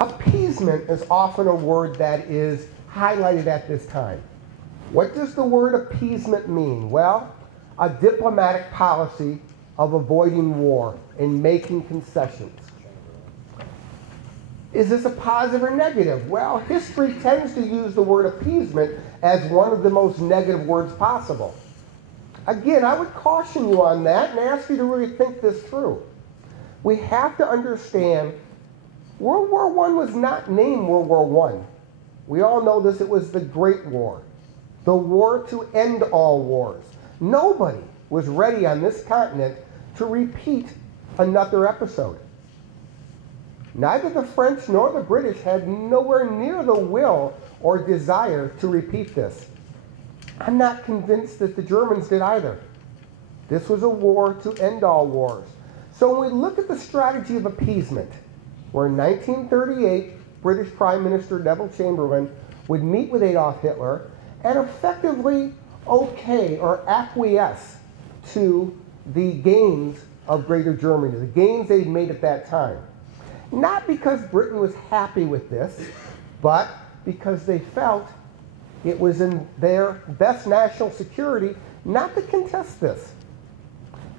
Appeasement is often a word that is highlighted at this time. What does the word appeasement mean? Well, a diplomatic policy of avoiding war and making concessions. Is this a positive or negative? Well, history tends to use the word appeasement as one of the most negative words possible. Again, I would caution you on that and ask you to really think this through. We have to understand World War I was not named World War I. We all know this. It was the Great War, the war to end all wars. Nobody was ready on this continent to repeat another episode. Neither the French nor the British had nowhere near the will or desire to repeat this. I'm not convinced that the Germans did either. This was a war to end all wars. So when we look at the strategy of appeasement, where in 1938, British Prime Minister Neville Chamberlain would meet with Adolf Hitler and effectively okay or acquiesce to the gains of Greater Germany, the gains they'd made at that time. Not because Britain was happy with this, but because they felt it was in their best national security not to contest this.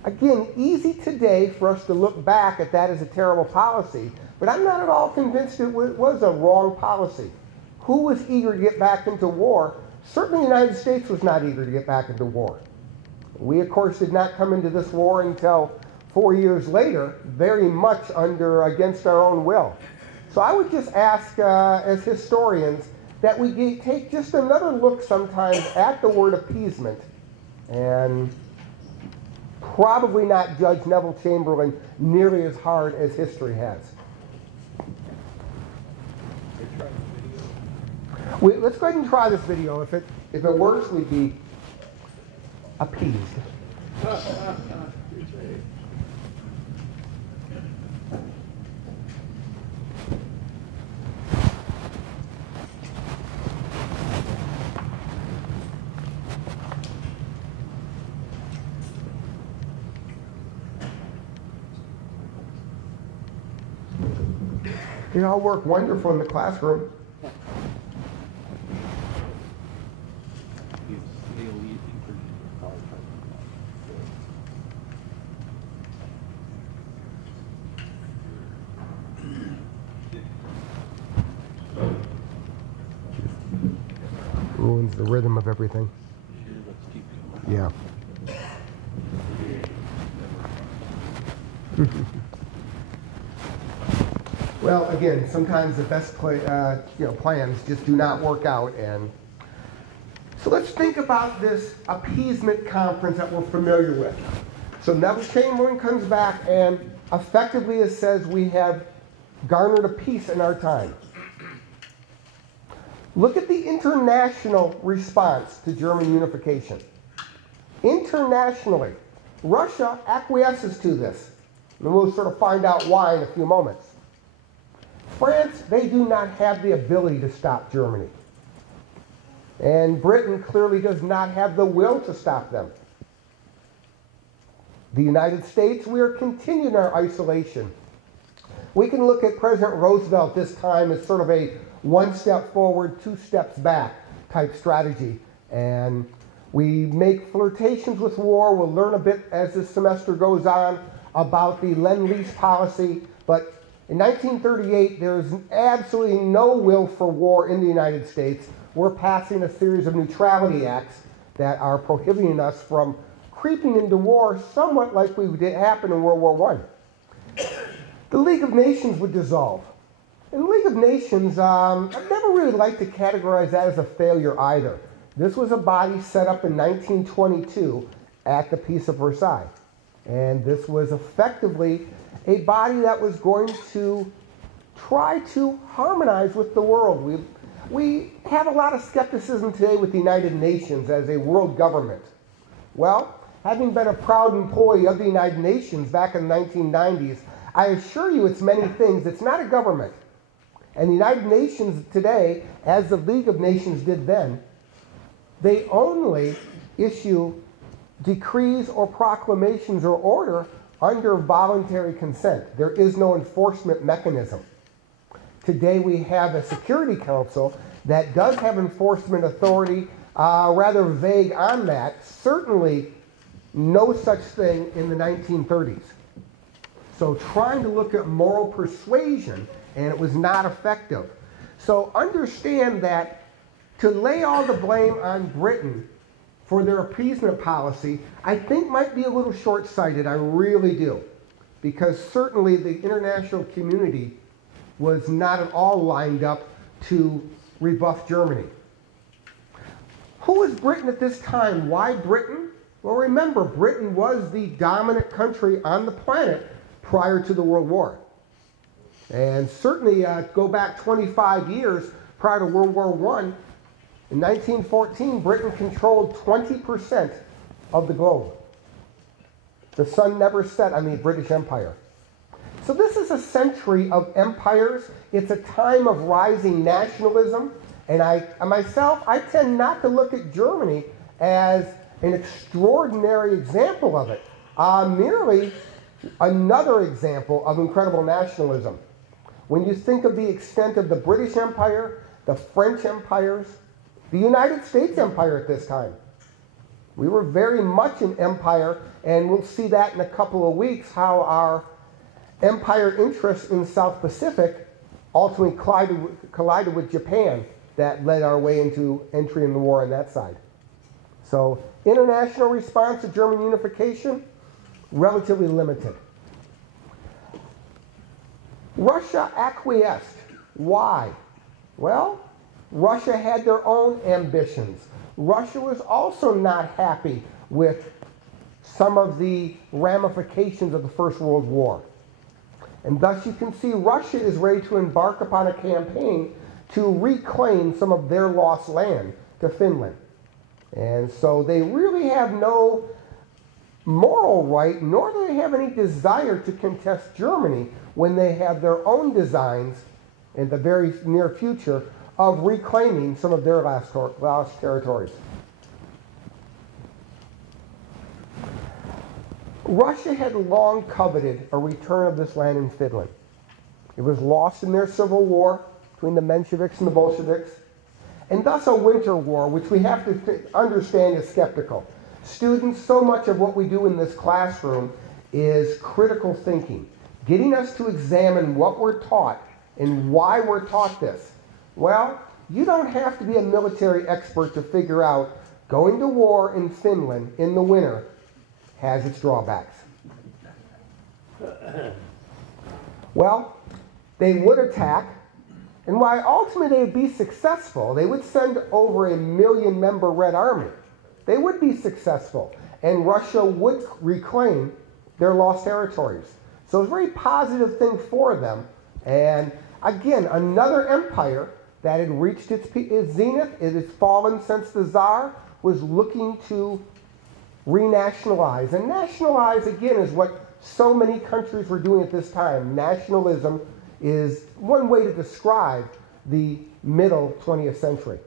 Again, easy today for us to look back at that as a terrible policy, but I'm not at all convinced it was a wrong policy. Who was eager to get back into war? Certainly the United States was not eager to get back into war. We, of course, did not come into this war until 4 years later, very much against our own will. So I would just ask, as historians, that we take just another look sometimes at the word appeasement and probably not judge Neville Chamberlain nearly as hard as history has. Let's go ahead and try this video. If it works, we'd be appeased. They all work wonderful in the classroom. Ruins the rhythm of everything. Yeah. Well, again, sometimes the best plans just do not work out. And so let's think about this appeasement conference that we're familiar with. So Neville Chamberlain comes back and effectively it says we have garnered a peace in our time. Look at the international response to German unification. Internationally, Russia acquiesces to this. And we'll sort of find out why in a few moments. France, they do not have the ability to stop Germany. And Britain clearly does not have the will to stop them. The United States, we are continuing our isolation. We can look at President Roosevelt this time as sort of a one step forward, two steps back type strategy. And we make flirtations with war. We'll learn a bit as this semester goes on about the Lend-Lease policy. But in 1938, there is absolutely no will for war in the United States. We're passing a series of neutrality acts that are prohibiting us from creeping into war, somewhat like we did happen in World War I. The League of Nations would dissolve. And the League of Nations, I've never really liked to categorize that as a failure either. This was a body set up in 1922 at the Peace of Versailles. And this was effectively a body that was going to try to harmonize with the world. We have a lot of skepticism today with the United Nations as a world government. Well, having been a proud employee of the United Nations back in the 1990s, I assure you it's many things. It's not a government. And the United Nations today, as the League of Nations did then, they only issue decrees or proclamations or order under voluntary consent. There is no enforcement mechanism. today we have a Security Council that does have enforcement authority, rather vague on that. Certainly no such thing in the 1930s. So trying to look at moral persuasion, and it was not effective. So understand that to lay all the blame on Britain for their appeasement policy, I think might be a little short-sighted. I really do. Because certainly the international community was not at all lined up to rebuff Germany. Who was Britain at this time? Why Britain? Well, remember, Britain was the dominant country on the planet prior to the World War. And certainly go back 25 years prior to World War I, in 1914, Britain controlled 20% of the globe. The sun never set on the British Empire. So this is a century of empires. It's a time of rising nationalism. And I tend not to look at Germany as an extraordinary example of it. Merely another example of incredible nationalism. When you think of the extent of the British Empire, the French empires, the United States Empire at this time. We were very much an empire, and we'll see that in a couple of weeks, how our empire interests in the South Pacific ultimately collided with Japan. That led our way into entry in the war on that side. So international response to German unification, relatively limited. Russia acquiesced. Why? Well, Russia had their own ambitions. Russia was also not happy with some of the ramifications of the First World War. And thus you can see Russia is ready to embark upon a campaign to reclaim some of their lost land to Finland. And so they really have no moral right, nor do they have any desire to contest Germany when they have their own designs in the very near future of reclaiming some of their lost territories. Russia had long coveted a return of this land in Finland. It was lost in their civil war between the Mensheviks and the Bolsheviks, and thus a winter war, which we have to understand is skeptical. Students, so much of what we do in this classroom is critical thinking, getting us to examine what we're taught and why we're taught this. Well, you don't have to be a military expert to figure out going to war in Finland in the winter has its drawbacks. Well, they would attack, and while ultimately they would be successful, they would send over 1 million-member Red Army. They would be successful, and Russia would reclaim their lost territories. So it's a very positive thing for them. And again, another empire that had reached its zenith, it has fallen since the Tsar, was looking to renationalize. And nationalize, again, is what so many countries were doing at this time. Nationalism is one way to describe the middle 20th century.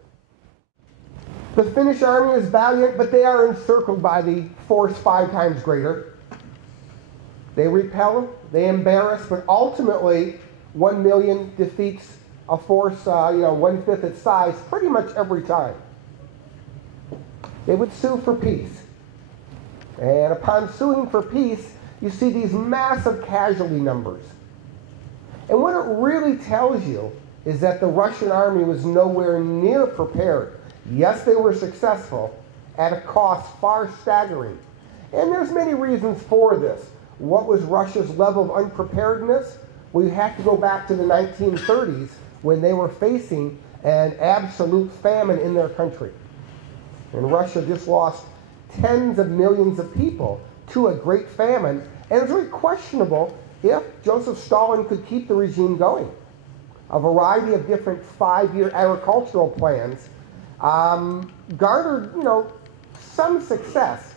The Finnish army is valiant, but they are encircled by the force 5 times greater. They repel, they embarrass, but ultimately 1 million defeats a force, 1/5 its size pretty much every time. They would sue for peace. And upon suing for peace, you see these massive casualty numbers. And what it really tells you is that the Russian army was nowhere near prepared. Yes, they were successful at a cost far staggering. And there's many reasons for this. What was Russia's level of unpreparedness? We have to go back to the 1930s when they were facing an absolute famine in their country. And Russia just lost tens of millions of people to a great famine. And it's very questionable if Joseph Stalin could keep the regime going. A variety of different 5-year agricultural plans garnered, some success.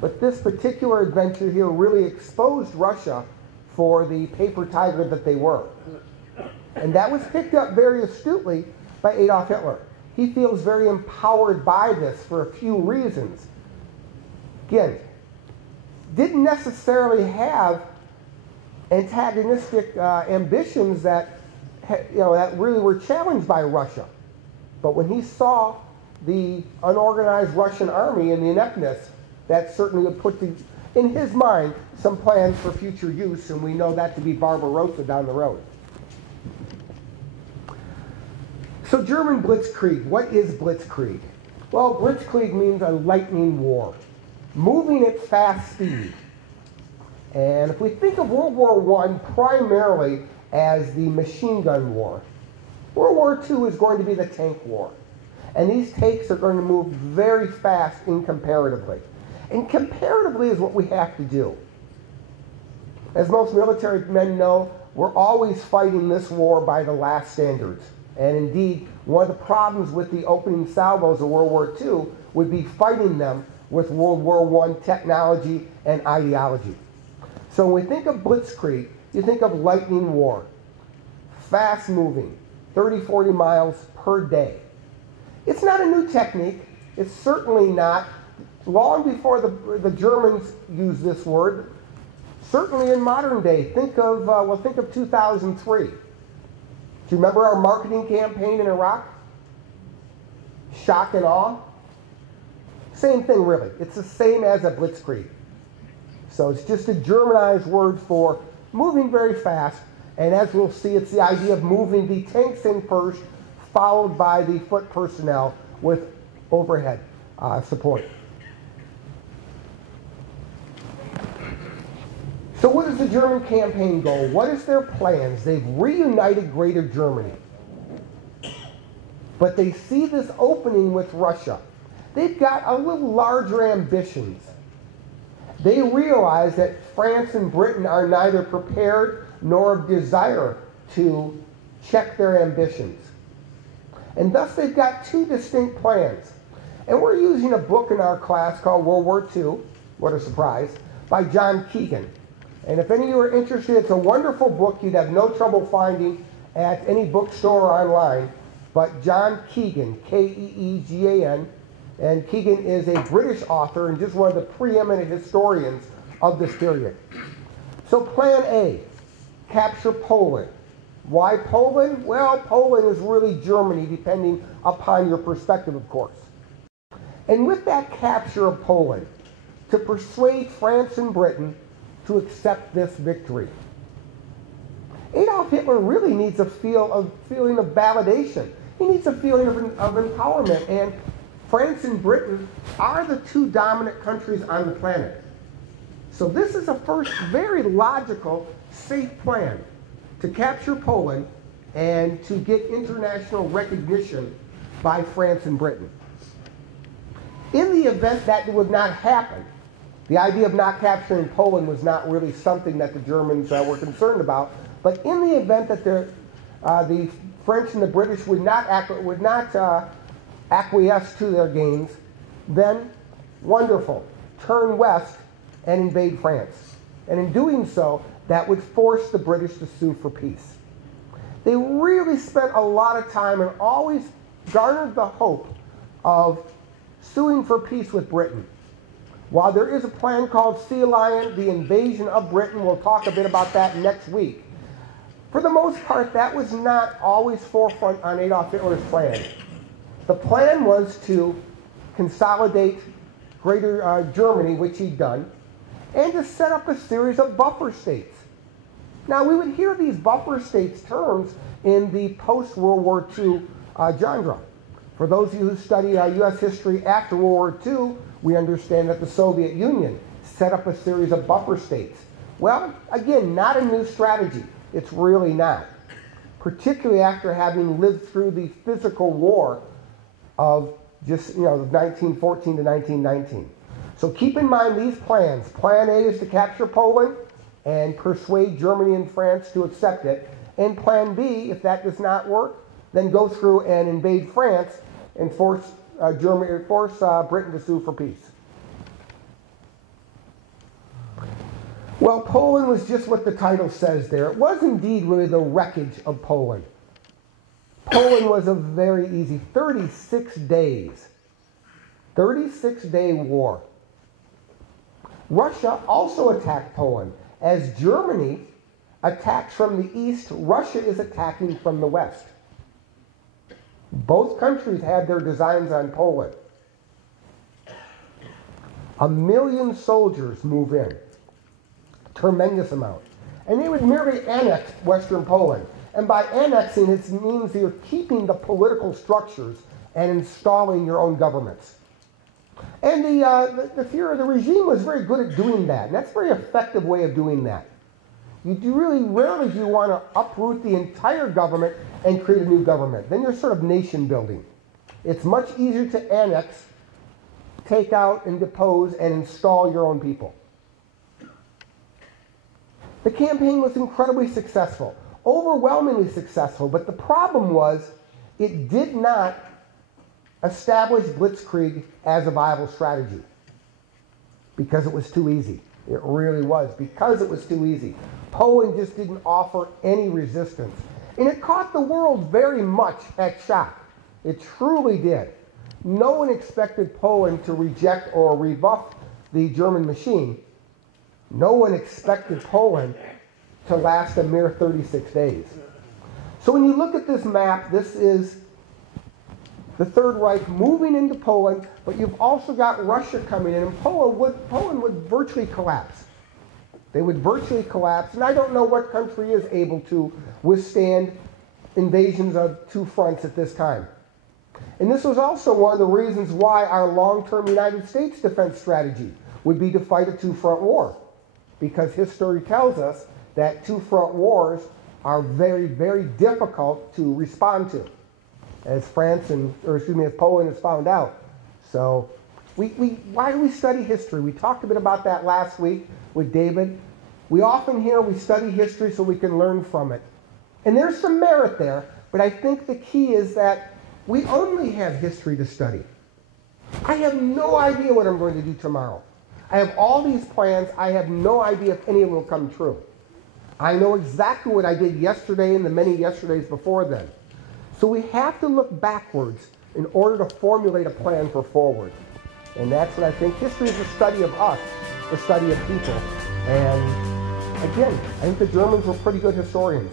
But this particular adventure here really exposed Russia for the paper tiger that they were. And that was picked up very astutely by Adolf Hitler. He feels very empowered by this for a few reasons. Again, didn't necessarily have antagonistic ambitions that that really were challenged by Russia. But when he saw the unorganized Russian army and the ineptness, that certainly would put in his mind some plans for future use, and we know that to be Barbarossa down the road. So German Blitzkrieg, what is Blitzkrieg? Well, Blitzkrieg means a lightning war, moving at fast speed. And if we think of World War I primarily as the machine gun war, World War II is going to be the tank war. And these tanks are going to move very fast in comparatively. And comparatively is what we have to do. As most military men know, we're always fighting this war by the last standards. And indeed, one of the problems with the opening salvos of World War II would be fighting them with World War I technology and ideology. So when we think of Blitzkrieg, you think of lightning war, fast moving, 30, 40 miles per day. It's not a new technique. It's certainly not. Long before the Germans used this word, certainly in modern day, think of 2003. Do you remember our marketing campaign in Iraq? Shock and awe? Same thing, really. It's the same as a blitzkrieg. So it's just a Germanized word for moving very fast. And as we'll see, it's the idea of moving the tanks in first, followed by the foot personnel with overhead support. So what is the German campaign goal? What is their plans? They've reunited Greater Germany. But they see this opening with Russia. They've got a little larger ambitions. They realize that France and Britain are neither prepared nor desire to check their ambitions. And thus they've got two distinct plans. And we're using a book in our class called World War II, what a surprise, by John Keegan. And if any of you are interested, it's a wonderful book you'd have no trouble finding at any bookstore or online. But John Keegan, K-E-E-G-A-N, and Keegan is a British author and just one of the preeminent historians of this period. So plan A, capture Poland. Why Poland? Well, Poland is really Germany, depending upon your perspective, of course. And with that capture of Poland, to persuade France and Britain to accept this victory. Adolf Hitler really needs a feeling of validation. He needs a feeling of empowerment. And France and Britain are the two dominant countries on the planet. So this is a first very logical, safe plan to capture Poland and to get international recognition by France and Britain. In the event that would not happen, the idea of not capturing Poland was not really something that the Germans were concerned about. But in the event that the French and the British would not acquiesce to their gains, then wonderful, turn west and invade France. And in doing so, that would force the British to sue for peace. They really spent a lot of time and always garnered the hope of suing for peace with Britain. While there is a plan called Sea Lion, the invasion of Britain, we'll talk a bit about that next week. For the most part, that was not always forefront on Adolf Hitler's plan. The plan was to consolidate Greater Germany, which he'd done, and to set up a series of buffer states. Now, we would hear these buffer states terms in the post-World War II genre. For those of you who study U.S. history after World War II, we understand that the Soviet Union set up a series of buffer states. Well, again, not a new strategy. It's really not. Particularly after having lived through the physical war of just, 1914 to 1919. So keep in mind these plans. Plan A is to capture Poland and persuade Germany and France to accept it. And Plan B, if that does not work, then go through and invade France and force Britain to sue for peace. Well, Poland was just what the title says there. It was indeed really the wreckage of Poland. Poland was a very easy 36 days. 36-day war. Russia also attacked Poland as Germany attacks from the east, Russia is attacking from the west. Both countries had their designs on Poland. 1 million soldiers move in. Tremendous amount. And they would merely annex Western Poland. And by annexing, it means you're keeping the political structures and installing your own governments. And the Führer, the regime, was very good at doing that. And that's a very effective way of doing that. Really rarely do you want to uproot the entire government and create a new government. Then you're sort of nation building. It's much easier to annex, take out, and depose, and install your own people. The campaign was incredibly successful, overwhelmingly successful, but the problem was it did not establish blitzkrieg as a viable strategy because it was too easy. It really was, because it was too easy. Poland just didn't offer any resistance. And it caught the world very much at shock. It truly did. No one expected Poland to reject or rebuff the German machine. No one expected Poland to last a mere 36 days. So when you look at this map, this is the Third Reich moving into Poland, but you've also got Russia coming in, and Poland would virtually collapse. They would virtually collapse, and I don't know what country is able to withstand invasions of two fronts at this time. And this was also one of the reasons why our long-term United States defense strategy would be to fight a two-front war, because history tells us that two-front wars are very, very difficult to respond to, as as Poland has found out. So why do we study history? We talked a bit about that last week with David. We often hear we study history so we can learn from it. And there's some merit there, but I think the key is that we only have history to study. I have no idea what I'm going to do tomorrow. I have all these plans. I have no idea if any of them will come true. I know exactly what I did yesterday and the many yesterdays before then. So we have to look backwards in order to formulate a plan for forward. And that's what I think. History is a study of us, the study of people. And again, I think the Germans were pretty good historians.